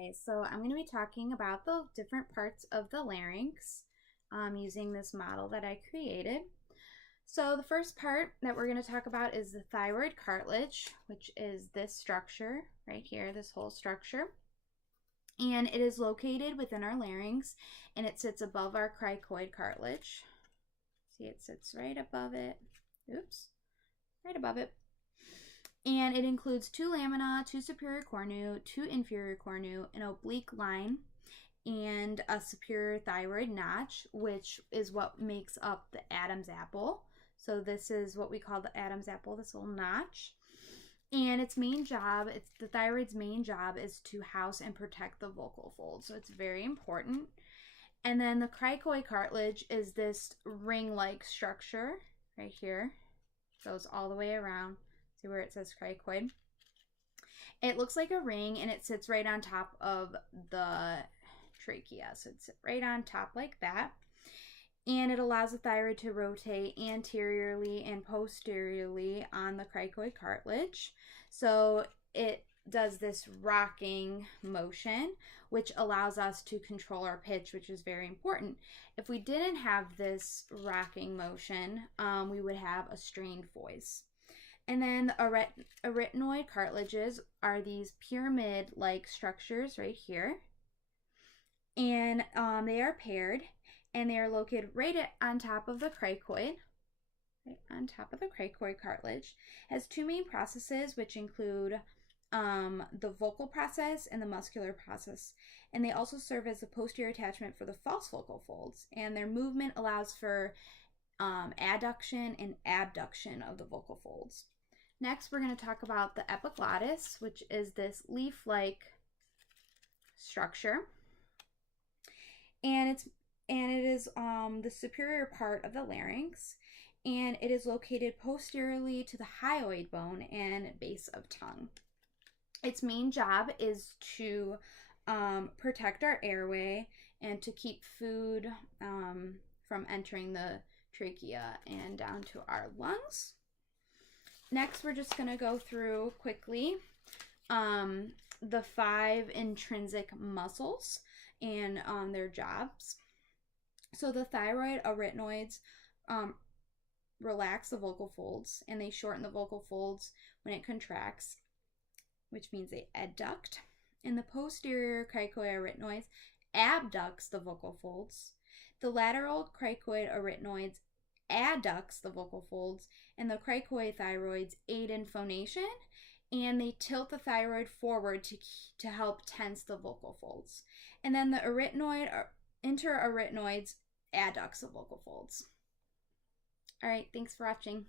Okay, so I'm going to be talking about the different parts of the larynx using this model that I created. So the first part that we're going to talk about is the thyroid cartilage, which is this structure right here, this whole structure. And it is located within our larynx, and it sits above our cricoid cartilage. See, it sits right above it. Oops, right above it. And it includes two lamina, two superior cornu, two inferior cornu, an oblique line, and a superior thyroid notch, which is what makes up the Adam's apple. So this is what we call the Adam's apple, this little notch. And its main job, the thyroid's main job is to house and protect the vocal folds. So it's very important. And then the cricoid cartilage is this ring-like structure right here. Goes all the way around. See where it says cricoid? It looks like a ring, and it sits right on top of the trachea. So it's right on top like that. And it allows the thyroid to rotate anteriorly and posteriorly on the cricoid cartilage. So it does this rocking motion, which allows us to control our pitch, which is very important. If we didn't have this rocking motion, we would have a strained voice. And then the arytenoid cartilages are these pyramid-like structures right here. And they are paired, and they are located right on top of the cricoid, right on top of the cricoid cartilage. It has two main processes, which include the vocal process and the muscular process. And they also serve as the posterior attachment for the false vocal folds. And their movement allows for adduction and abduction of the vocal folds. Next, we're going to talk about the epiglottis, which is this leaf-like structure. And it is the superior part of the larynx, and it is located posteriorly to the hyoid bone and base of tongue. Its main job is to protect our airway and to keep food from entering the trachea and down to our lungs. Next, we're just going to go through quickly the 5 intrinsic muscles and their jobs. So the thyroid arytenoids relax the vocal folds, and they shorten the vocal folds when it contracts, which means they adduct. And the posterior cricoid arytenoids abducts the vocal folds. The lateral cricoid arytenoids adducts the vocal folds, and the cricoid thyroids aid in phonation, and they tilt the thyroid forward to help tense the vocal folds. And then the interarytenoids adducts the vocal folds. All right, thanks for watching.